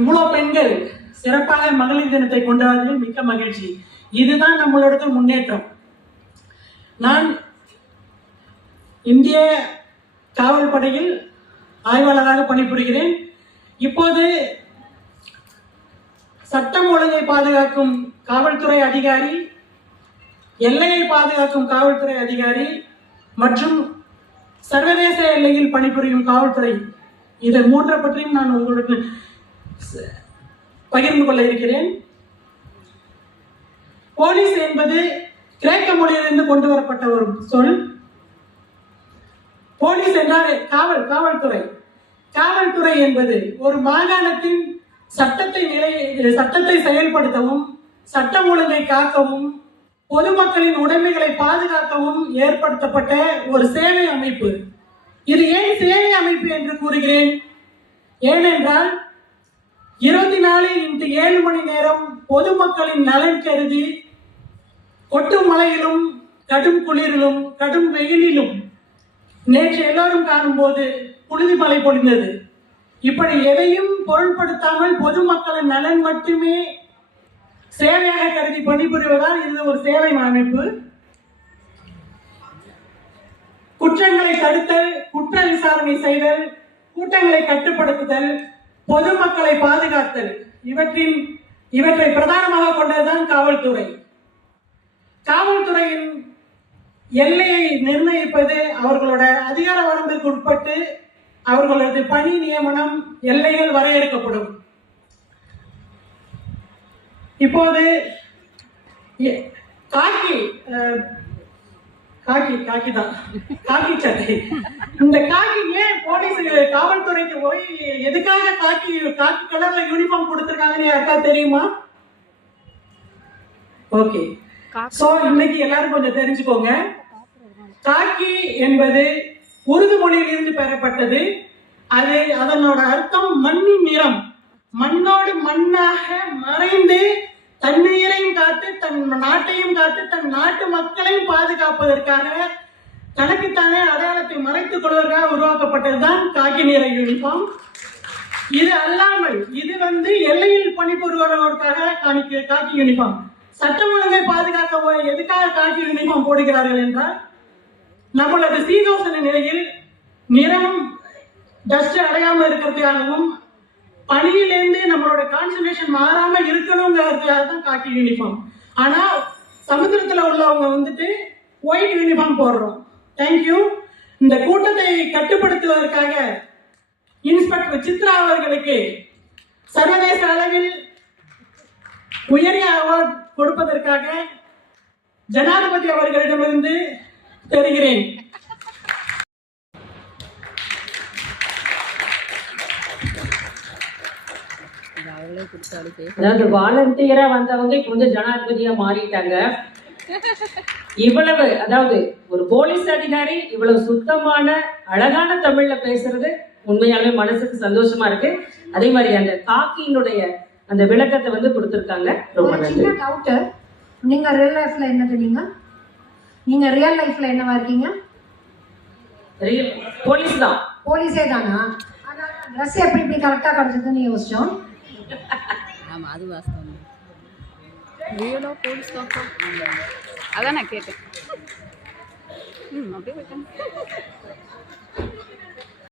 இவ்வளோ பெண்கள் சிறப்பாக மகளிர் தினத்தை கொண்டாடுவதில் மிக்க மகிழ்ச்சி. இதுதான் நம்மளோட முன்னேற்றம். நான் இந்திய காவல் படையில் ஆய்வாளராக பணிபுரிகிறேன். இப்போது சட்டம் ஒழுங்கை பாதுகாக்கும் காவல்துறை அதிகாரி, எல்லையை பாதுகாக்கும் காவல்துறை அதிகாரி மற்றும் சர்வதேச எல்லையில் பணிபுரியும் காவல்துறை, இதை மூன்றை பற்றியும் நான் உங்களுக்கு பகிர்ந்து கொள்ள இருக்கிறேன். போலீஸ் என்பது கிரேக்க மொழியிலிருந்து கொண்டு வரப்பட்ட ஒரு சொல். போலீஸ் என்றால் காவல்துறை. காவல்துறை என்பது ஒரு மாகாணத்தின் சட்டத்தை செயல்படுத்தவும், சட்டம் ஒழுங்கை காக்கவும், பொதுமக்களின் உடைமைகளை பாதுகாக்கவும் ஏற்படுத்தப்பட்ட ஒரு சேவை அமைப்பு. இது ஏன் சேவை அமைப்பு என்று கூறுகிறேன்? ஏனென்றால் 24x7 மணி நேரம் பொதுமக்களின் நலன் கருதி கொட்டும் மழையிலும், கடும் குளிரிலும், கடும் வெயிலிலும், நேற்று எல்லாரும் காணும் போது புழுதி மழை பொழிந்தது. இப்படி எதையும் பொருட்படுத்தாமல் பொதுமக்களின் நலன் மட்டுமே சேவையாக கருதி பணிபுரிவதால் இது ஒரு சேவை அமைப்பு. குற்றங்களை தடுத்தல், குற்ற விசாரணை செய்தல், கூட்டங்களை கட்டுப்படுத்துதல், பொதுமக்களை பாதுகாத்தல், இவற்றை பிரதானமாக கொண்டதுதான் காவல்துறை. காவல்துறையின் எல்லையை நிர்ணயிப்பது அவர்களோட அதிகார வரம்பிற்கு உட்பட்டு அவர்களது பணி நியமனம், எல்லைகள் வரையறுக்கப்படும். இப்போது காக்கி தான் காக்கி சட்டை. இந்த காக்கி ஏன் போலீஸ் காவல்துறைக்கு போய் எதுக்காக காக்கி கலர்ல யூனிஃபார்ம் கொடுத்திருக்காங்கன்னு யாருக்கா தெரியுமா? ஓகே, சோ இன்னைக்கு எல்லாரும் கொஞ்சம் தெரிஞ்சுக்கோங்க. காக்கி என்பது உருது மொழியிலிருந்து பெறப்பட்டது. அதனோட அர்த்தம் மண்ணின் நிறம். மண்ணோடு மண்ணாக மறைந்து தண்ணீரையும் காத்து, தன் நாட்டையும் காத்து, தன் நாட்டு மக்களையும் பாதுகாப்பதற்காக, தனக்குத்தானே அடையாளத்தை மறைத்துக் கொள்வதற்காக உருவாக்கப்பட்டதுதான் காக்கி நிற யூனிஃபார்ம். இது அல்லாமல் இது எல்லையில் பணிபுரிவதற்காக காக்கி யூனிஃபார்ம். சட்டம் ஒழுங்கை பாதுகாக்க எதுக்காக காக்கி யூனிஃபார்ம் போடுகிறார்கள் என்றால், நம்மளது சீதோசன நிலையில் நிறம் டஸ்ட் அடையாமல் இருக்கிறதுக்காகவும், பணியிலேருந்து நம்மளோட கான்சன்ட்ரேஷன் மாறாம இருக்கணுங்கிறதுக்காக தான் காக்கி யூனிஃபார்ம். ஆனா சமுத்திரத்துல உள்ளவங்க ஒயிட் யூனிஃபார்ம் போடுறோம். தேங்க்யூ. இந்த கூட்டத்தை கட்டுப்படுத்துவதற்காக இன்ஸ்பெக்டர் சித்ரா அவர்களுக்கு சர்வதேச அளவில் உயரிய அவார்டு கொடுப்பதற்காக ஜனாதிபதி அவர்களிடமிருந்து பெறுகிறேன். அதாவது வாலண்டியரா வந்தவங்க இப்ப ஜனாதிபதியா மாறிட்டாங்க. இவ்வளவு, அதாவது ஒரு போலீஸ் அதிகாரி இவ்வளவு சுத்தமான அழகான தமிழ்ல பேசுறது உண்மையாலுமே மனசுக்கு சந்தோஷமா இருக்கு. அதே மாதிரி அந்த காக்கியினுடைய அந்த விளக்கத்தை கொடுத்திருக்காங்க. ரொம்ப நன்றி. நீங்க ரியல் லைஃப்ல என்னது? நீங்க ரியல் லைஃப்ல என்னவா இருக்கீங்க? போலீஸ் தான். போலீஸே தானா? ஆனா ட்ரெஸ் எப்படி கரெக்டா கிடைச்சதுன்னு யோசிச்சோம். ஆமா, அது வாஸ்தவம். ரியலா போலீஸ் தான். அதான் நான் கேட்டேன். அப்படியே போயிட்டேன்.